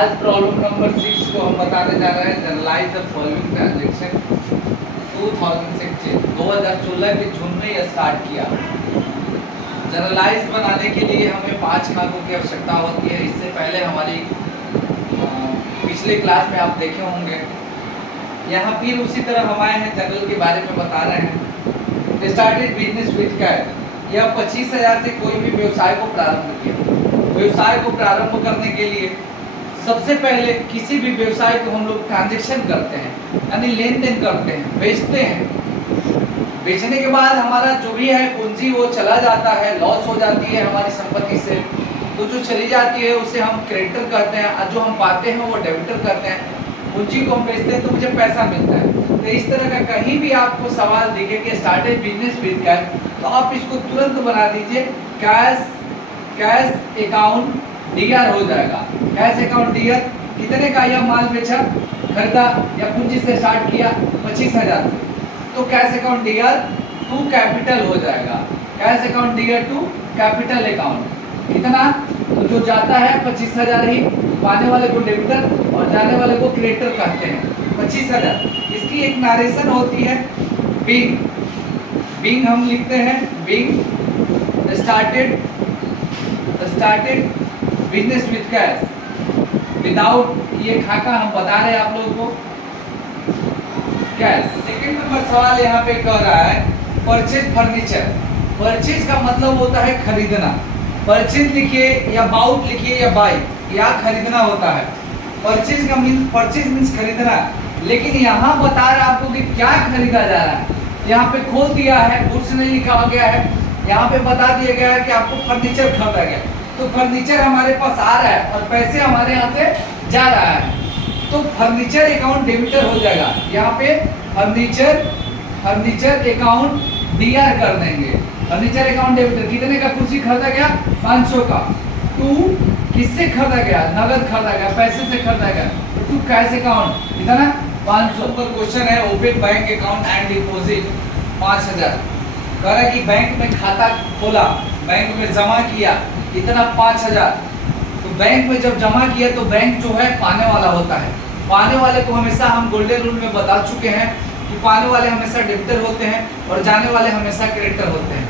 आज problem number 6 को हम बताने जा रहे हैं जनरलाइज द फॉलोइंग ट्रांजैक्शन 2016 के जून में यह स्टार्ट किया। जनरलाइज बनाने के लिए हमें 5 खाकों की आवश्यकता होती है। इससे पहले हमारी पिछले क्लास में आप देखे होंगे। यहाँ फिर उसी तरह हम आए हैं, जनरल के बारे में बता रहे हैं। स्टार्टेड बिजनेस विद कैश, यह 25,000 से कोई भी व्यवसाय को प्रारंभ किया। व्यवसाय को प्रारंभ करने के लिए सबसे पहले किसी भी व्यवसाय को हम लोग ट्रांजैक्शन करते हैं, यानी लेन देन करते हैं, बेचते हैं। बेचने के बाद हमारा जो भी है पूंजी वो चला जाता है, लॉस हो जाती है हमारी संपत्ति से। तो जो चली जाती है उसे हम क्रेडिटर कहते हैं, और जो हम पाते हैं वो डेबिटर कहते हैं। पूंजी को हम बेचते हैं तो मुझे पैसा मिलता है। तो इस तरह का कहीं भी आपको सवाल दिखे कि स्टार्टेड बिजनेस विद कैश, तो आप इसको तुरंत बना दीजिए कैश अकाउंट डीआर हो जाएगा। कैश अकाउंट डीआर कितने का यह माल बेचा, खरीदा या पूंजी से स्टार्ट किया 25,000 से, तो cash account DR to capital हो जाएगा। Cash account DR to capital account कितना, तो जो जाता है 25,000 ही, पाने वाले को डेबिटर और जाने वाले को क्रेडिटर कहते हैं। 25,000 इसकी एक नरेशन होती है बिंग हम लिखते हैं being started business with cash without, ये खाका हम बता रहे हैं आप लोगों को कैश। सेकंड नंबर सवाल यहाँ पे कह रहा है परचेज फर्नीचर। परचेज का मतलब होता है खरीदना। परचेज लिखिए या बाउट लिखिए या बाई, या खरीदना होता है। परचेज का परचेज मीन्स खरीदना। लेकिन यहाँ बता रहा आपको कि क्या खरीदा जा रहा है। यहाँ पे खोल दिया है, गुड्स नहीं लिखा गया है, यहाँ पे बता दिया गया है कि आपको फर्नीचर खरीदा गया। तो फर्नीचर हमारे पास आ रहा है और पैसे हमारे यहाँ से जा रहा है, तो फर्नीचर अकाउंट डेबिटर हो जाएगा। यहाँ पे फर्नीचर अकाउंट डीआर कर देंगे। फर्नीचर अकाउंट डेबिटर कितने का कुर्सी खरीदा गया, 500 का। टू किससे खरीदा गया, नगद खरीदा गया, पैसे से खरीदा गया। टू कैश अकाउंट कितना, 500 पर क्वेश्चन है open bank account and deposit 5,000। कह रहा है कि बैंक में खाता खोला, बैंक में जमा किया इतना 5,000। तो बैंक में जब जमा किया तो बैंक जो है पाने वाला होता है। पाने वाले को हमेशा हम गोल्डन रूल में बता चुके हैं कि पाने वाले हमेशा डेबिटर होते हैं और जाने वाले हमेशा क्रेडिटर होते हैं।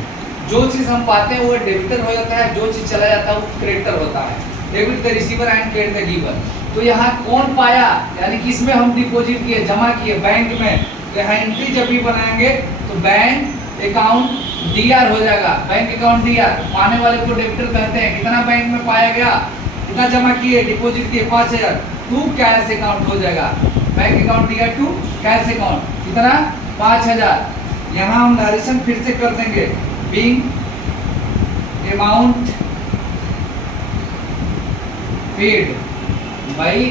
जो चीज़ हम पाते हैं वो डेबिटर हो जाता है, जो चीज़ चला जाता है वो क्रेडिटर होता है। Debit the receiver and credit the giver. तो यहाँ कौन पाया, यानी किसमें हम डिपॉजिट किए, जमा किए, बैंक में। तो यहाँ एंट्री जब भी बनाएंगे तो बैंक अकाउंट डीआर हो जाएगा। बैंक अकाउंट डीआर, पाने वाले को डेबिटर कहते हैं। कितना बैंक में पाया गया, कितना जमा किए, डिपॉजिट किए 5,000, टू कैश अकाउंट हो जाएगा। Bank account DR to cash account कितना, 5,000। यहाँ हम नरेशन फिर से कर देंगे being amount paid by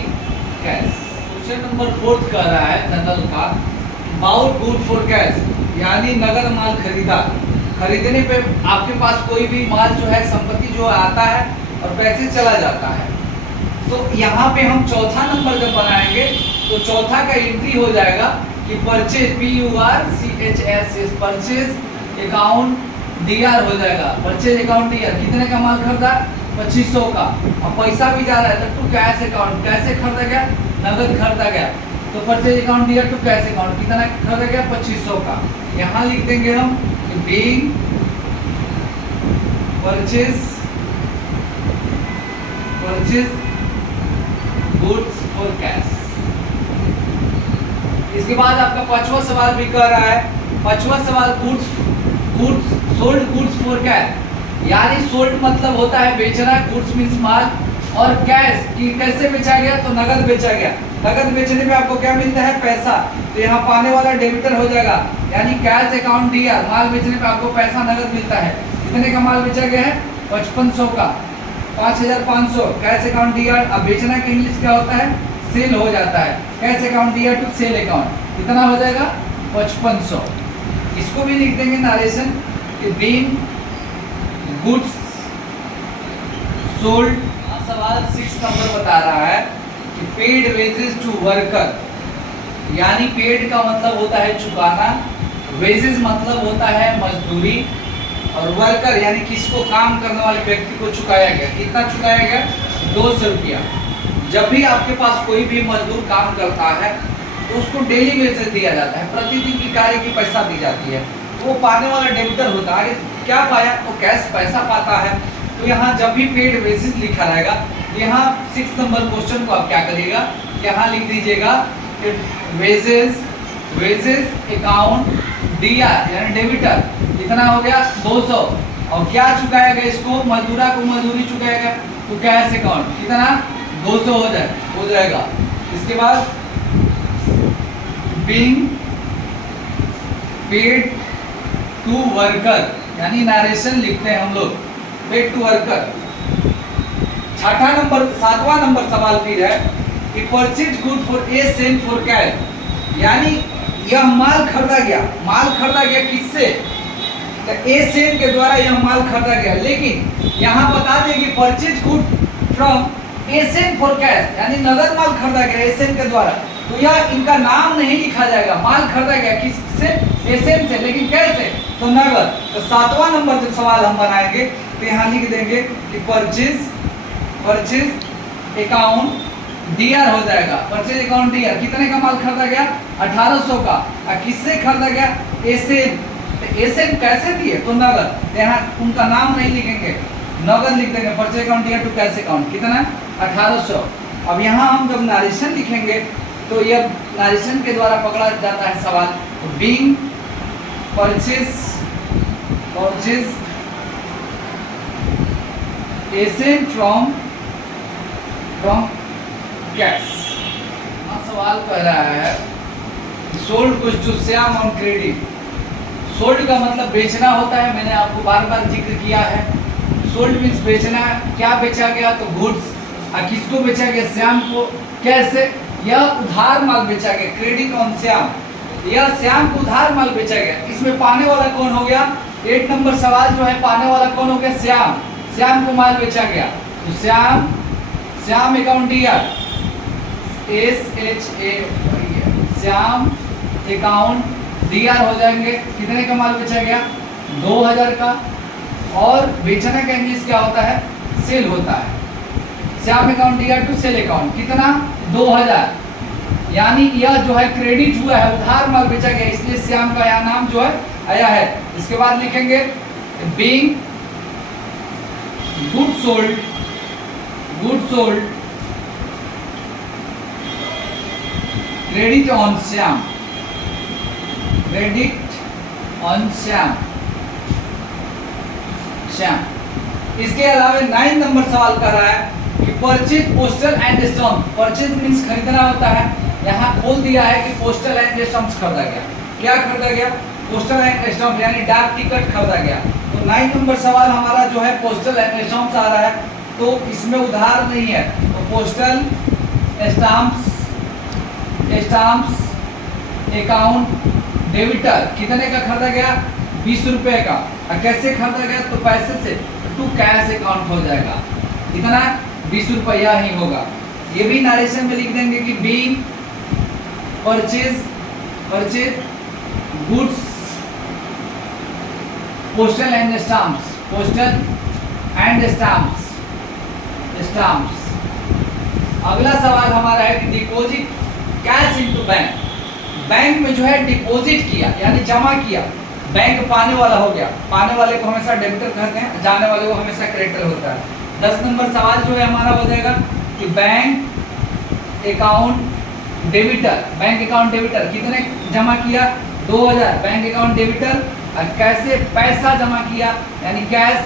cash. Question number 4 कह रहा है जनरल का बाउट गुड फॉर कैश, यानी नगद माल खरीदा। खरीदने पे आपके पास कोई भी माल जो है, संपत्ति जो आता है और पैसे चला जाता है। तो यहाँ पे हम चौथा नंबर जब बनाएंगे तो चौथा का एंट्री हो जाएगा कि purchase PURCHS purchase account D R हो जाएगा। परचेज अकाउंट डीआर कितने का माल खरीदा, 2500 का, और पैसा भी जा रहा है। तो टू कैश अकाउंट, कैसे खरीदा गया, नगद खरीदा गया। तो purchase account DR to cash account कितना खरीदा गया, 2500 का। यहाँ लिख देंगे हम being purchase goods for cash. इसके बाद आपका पांचवा सवाल भी कह रहा है, पांचवा सवाल goods sold goods for cash, यानी सोल्ड मतलब होता है बेचना, गुड्स मींस माल, और कैश कि कैसे बेचा गया, तो नगद बेचा गया। नगद बेचने पे आपको क्या मिलता है, पैसा। तो यहाँ पाने वाला डेबिटर हो जाएगा, यानी कैश अकाउंट डीआर। माल बेचने पे आपको पैसा नगद मिलता है। कितने का माल बेचा गया है, 5500 का, 5,500 कैश अकाउंट डीआर। अब बेचना का इंग्लिश क्या होता है, सेल हो जाता है। Cash account DR to sale account कितना हो जाएगा, 5500। इसको भी लिख देंगे नरेशन कि बीइंग गुड्स सोल्ड। सवाल 6 नंबर बता रहा है कि पेड वेजेस टू वर्कर, यानी पेड का मतलब होता है चुकाना, वेजेस मतलब होता है मजदूरी, और वर्कर यानी किसको काम करने वाले व्यक्ति को चुकाया गया। कितना चुकाया गया, 200 रुपया। जब भी आपके पास कोई भी मजदूर काम करता है तो उसको डेली वेजेस दिया जाता है, प्रतिदिन की कार्य की पैसा दी जाती है, तो वो पाने वाला डेबिटर होता है। आगे क्या पाया तो कैश पैसा पाता है। तो यहाँ जब भी पेड वेजेस लिखा रहेगा, यहाँ 6 नंबर क्वेश्चन को आप क्या करिएगा, यहाँ लिख दीजिएगा कि वेजेस अकाउंट डीआर यानी डेबिटर कितना हो गया 200, और क्या चुकाया गया इसको, मजदूरा को मजदूरी चुकाया गया, तो कैश अकाउंट कितना 200 हो जाएगा। इसके बाद बीइंग पेड टू वर्कर यानी नरेशन लिखते हैं हम लोग, पेड टू वर्कर। 7वां नंबर सवाल फिर है कि purchase good for a sent for cash, यानी यह माल खरीदा गया किससे, तो ए सेंट के द्वारा यह माल खरीदा गया। लेकिन यहाँ बता दें कि purchase good from A sent for cash यानी नगद माल खरीदा गया ए सेंट के द्वारा, तो यह इनका नाम नहीं लिखा जाएगा, माल खरीदा गया किससे, ए सेंट से, लेकिन कैसे, तो नगद। तो 7वां नंबर जब सवाल हम बनाएंगे तो यहाँ लिख देंगे कि परचेज अकाउंट डीआर हो जाएगा, परचेज अकाउंट डीआर कितने का माल खरीदा गया 1800 का, और किससे खरीदा गया एसेन, तो एसेन कैसे दिए तो नगद, यहाँ उनका नाम नहीं लिखेंगे, नगद लिख देंगे, purchase account DR to cash account कितना 1800। अब यहाँ हम जब नरेशन लिखेंगे तो यह नरेशन के द्वारा पकड़ा जाता है सवाल, तो बीइंग परचेज एसेन फ्रॉम कैश। सवाल कह रहा है सोल्ड कुछ to Shyam on credit. Sold का मतलब बेचना होता है, मैंने आपको बार बार जिक्र किया है। सोल्ड मीन्स बेचना, क्या बेचा गया तो गुड्स, और किसको बेचा गया श्याम को, कैसे, यह उधार माल बेचा गया, क्रेडिट ऑन श्याम, यह श्याम को उधार माल बेचा गया। इसमें पाने वाला कौन हो गया, 8 नंबर सवाल जो है पाने वाला कौन हो गया श्याम को माल बेचा गया, तो Shyam account D R SHA Shyam account D R हो जाएंगे, कितने का माल बेचा गया 2000 का, और बेचना का इंग्लिश क्या होता है सेल होता है, Shyam account DR to sale account कितना 2000, यानी यह जो है क्रेडिट हुआ है, उधार माल बेचा गया, इसलिए श्याम का यह नाम जो है आया है। इसके बाद लिखेंगे being good sold credit on Shyam, इसके अलावा 9 नंबर सवाल कर रहा है कि purchase postal and stamp, purchase means खरीदना होता है, यहाँ खोल दिया है कि पोस्टल एंड स्टैम्प खरीदा गया, क्या खरीदा गया पोस्टल एंड स्टैम्प यानी डाक टिकट खरीदा गया। तो 9 नंबर सवाल हमारा जो है पोस्टल एंड स्टैम्प आ रहा है, तो इसमें उधार नहीं है, तो पोस्टल स्टैम्प्स अकाउंट डेबिटर कितने का खरीदा गया 20 रुपए का, और कैसे खरीदा गया तो पैसे से, टू कैश अकाउंट हो जाएगा, कितना 20 रुपया ही होगा। ये भी नरेशन में लिख देंगे कि being purchase goods postal and stamps. अगला सवाल हमारा है कि deposit cash into bank, bank में जो है डिपॉजिट किया यानी जमा किया, बैंक पाने वाला हो गया, पाने वाले को हमेशा डेबिटर कहते हैं, जाने वाले को हमेशा क्रेडिटर होता है। 10 नंबर सवाल जो है हमारा हो जाएगा कि बैंक अकाउंट डेबिटर कितने जमा किया 2000, बैंक अकाउंट डेबिटर, और कैसे पैसा जमा किया यानी कैश,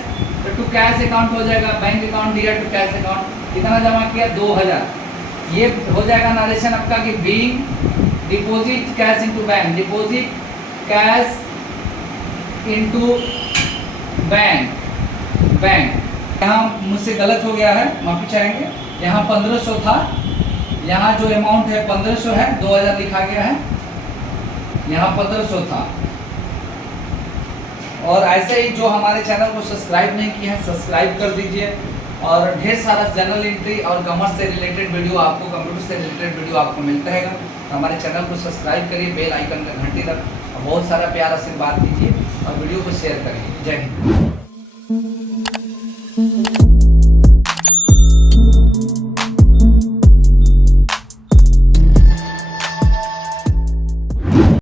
तो टू कैश अकाउंट हो जाएगा, bank account DR to cash account कितना जमा किया 2000। ये हो जाएगा नरेशन आपका कि being deposit cash into bank, deposit cash into bank. यहाँ मुझसे गलत हो गया है, माफी चाहेंगे, यहाँ 1500 था, यहाँ जो अमाउंट है 1500 है, 2000 लिखा गया है, यहाँ 1500 था। और ऐसे ही जो हमारे चैनल को सब्सक्राइब नहीं किया है सब्सक्राइब कर दीजिए, और ढेर सारा जनरल एंट्री और कॉमर्स से रिलेटेड वीडियो आपको, कंप्यूटर से रिलेटेड वीडियो आपको मिलता रहेगा। तो हमारे चैनल को सब्सक्राइब करिए, बेल आइकन का घंटी तक, और बहुत सारा प्यार आशीर्वाद दीजिए और वीडियो को शेयर करिए। जय हिंद।